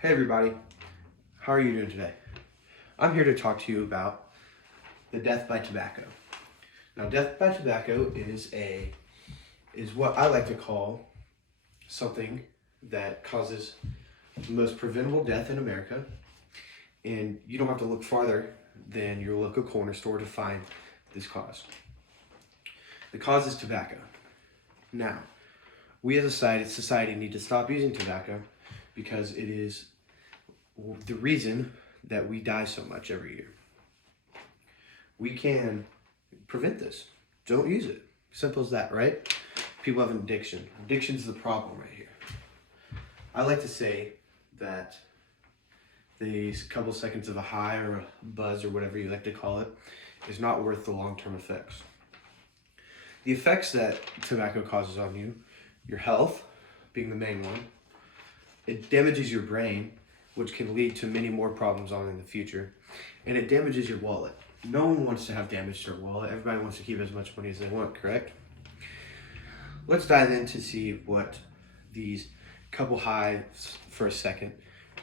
Hey everybody, how are you doing today? I'm here to talk to you about the death by tobacco. Now, death by tobacco is what I like to call something that causes the most preventable death in America, and you don't have to look farther than your local corner store to find this cause. The cause is tobacco. Now, we as a society need to stop using tobacco because it is the reason that we die so much every year. We can prevent this. Don't use it. Simple as that, right? People have an addiction. Addiction's the problem right here. I like to say that these couple seconds of a high or a buzz or whatever you like to call it is not worth the long-term effects. The effects that tobacco causes on you, your health being the main one, it damages your brain, which can lead to many more problems on in the future, and it damages your wallet. No one wants to have damage to their wallet. Everybody wants to keep as much money as they want, correct? Let's dive in to see what these couple highs for a second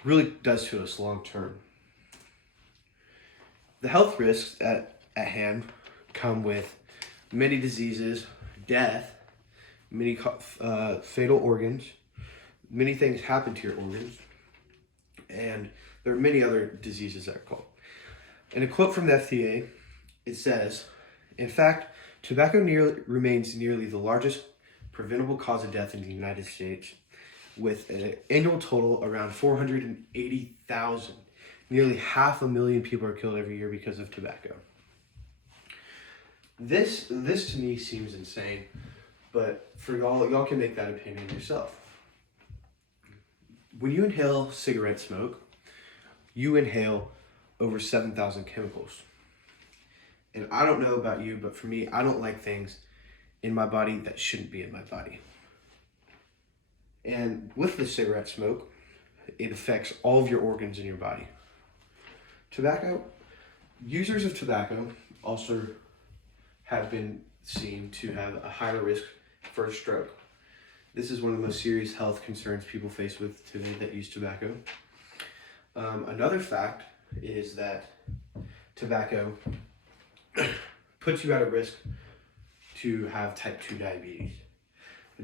really does to us long term. The health risks at hand come with many diseases, death, many fatal organs, many things happen to your organs, and there are many other diseases that are called. In a quote from the FDA, it says, "In fact, tobacco remains nearly the largest preventable cause of death in the United States, with an annual total around 480,000. Nearly 500,000 people are killed every year because of tobacco." This to me seems insane, but for y'all can make that opinion yourself. When you inhale cigarette smoke, you inhale over 7,000 chemicals. And I don't know about you, but for me, I don't like things in my body that shouldn't be in my body. And with the cigarette smoke, it affects all of your organs in your body. Users of tobacco also have been seen to have a higher risk for a stroke. This is one of the most serious health concerns people face with today that use tobacco. Another fact is that tobacco puts you at a risk to have type 2 diabetes.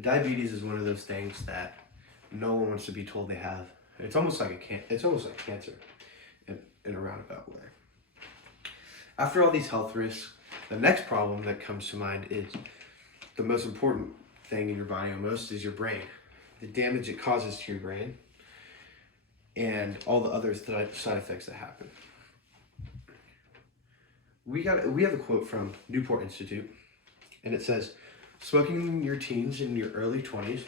Diabetes is one of those things that no one wants to be told they have. It's almost like cancer in a roundabout way. After all these health risks, the next problem that comes to mind is the most important thing in your body almost is your brain. The damage it causes to your brain and all the other side effects that happen. We have a quote from Newport Institute, and it says, "Smoking in your teens and your early 20s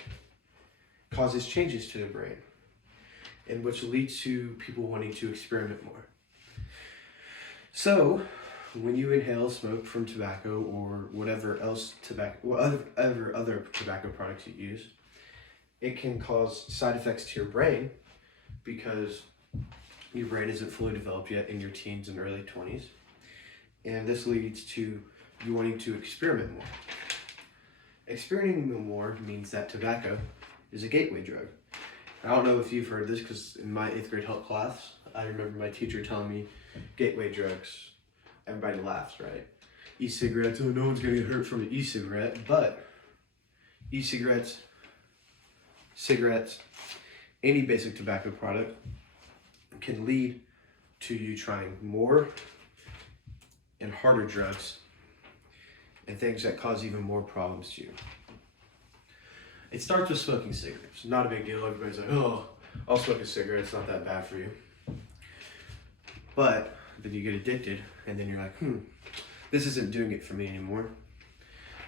causes changes to the brain, and which leads to people wanting to experiment more." So, when you inhale smoke from tobacco or whatever other tobacco products you use, it can cause side effects to your brain because your brain isn't fully developed yet in your teens and early 20s. And this leads to you wanting to experiment more. Experimenting more means that tobacco is a gateway drug. I don't know if you've heard this because in my 8th grade health class, I remember my teacher telling me gateway drugs. Everybody laughs, right? E-cigarettes, oh, no one's gonna get hurt from an e-cigarette, but e-cigarettes, cigarettes, any basic tobacco product can lead to you trying more and harder drugs and things that cause even more problems to you. It starts with smoking cigarettes. Not a big deal. Everybody's like, "Oh, I'll smoke a cigarette. It's not that bad for you." But then you get addicted, and then you're like, this isn't doing it for me anymore.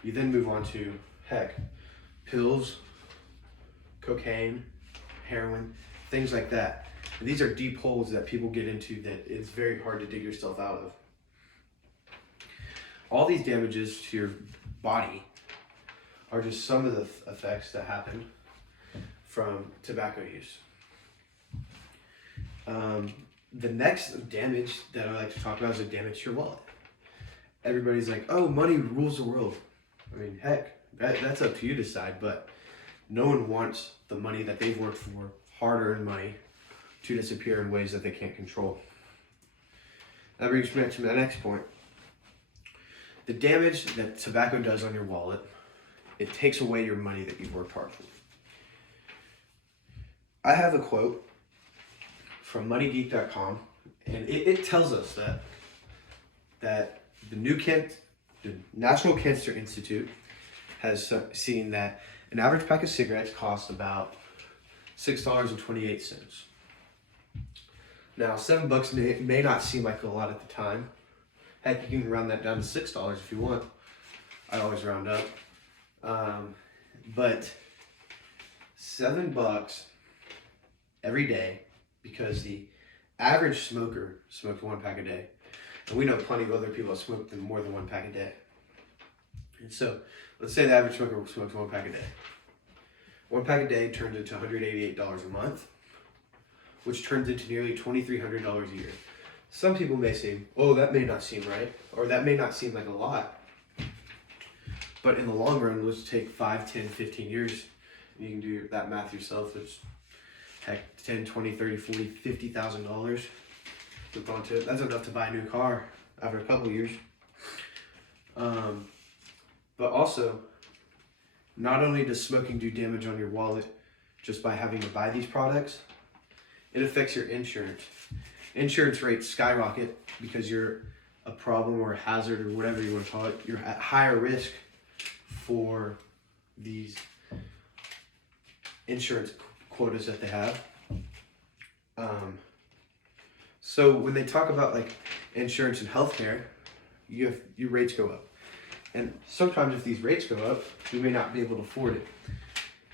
You then move on to, pills, cocaine, heroin, things like that. And these are deep holes that people get into that it's very hard to dig yourself out of. All these damages to your body are just some of the effects that happen from tobacco use. The next damage that I like to talk about is the damage to your wallet. Everybody's like, "Oh, money rules the world." I mean, that's up to you to decide, but no one wants the money that they've worked for, hard-earned money, to disappear in ways that they can't control. That brings me to my next point. The damage that tobacco does on your wallet, it takes away your money that you've worked hard for. I have a quote from moneygeek.com, and it tells us that the National Cancer Institute has seen that an average pack of cigarettes costs about $6.28. Now, $7 may not seem like a lot at the time. Heck, you can round that down to $6 if you want. I always round up. But $7 every day, because the average smoker smokes 1 pack a day. And we know plenty of other people that smoke more than 1 pack a day. And so, let's say the average smoker smokes 1 pack a day. 1 pack a day turns into $188 a month, which turns into nearly $2,300 a year. Some people may say, oh, that may not seem right, or that may not seem like a lot. But in the long run, let's take 5, 10, 15 years, and you can do that math yourself. It's heck, 10, 20, 30, 40, $50,000 flip onto it. That's enough to buy a new car after a couple years. But also, not only does smoking do damage on your wallet just by having to buy these products, it affects your insurance. Insurance rates skyrocket because you're a problem or a hazard or whatever you want to call it. You're at higher risk for these insurance quotas that they have. So when they talk about like insurance and healthcare, your rates go up. And sometimes if these rates go up, we may not be able to afford it.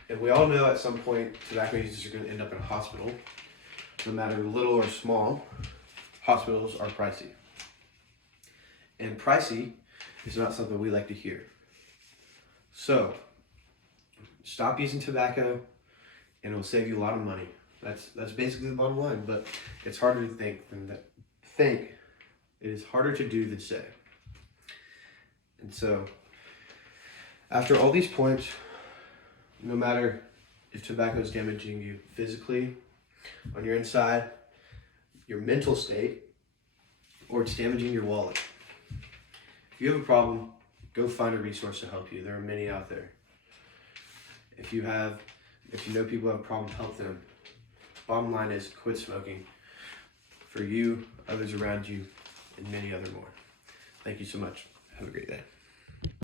And we all know at some point tobacco users are going to end up in a hospital. No matter little or small, hospitals are pricey. And pricey is not something we like to hear. So, stop using tobacco and it'll save you a lot of money. That's basically the bottom line, but it's harder to think than that. It is harder to do than say. And so, after all these points, no matter if tobacco is damaging you physically, on your inside, your mental state, or it's damaging your wallet, if you have a problem, go find a resource to help you. There are many out there. If you know people who have a problem, help them. Bottom line is quit smoking for you, others around you, and many other more. Thank you so much. Have a great day.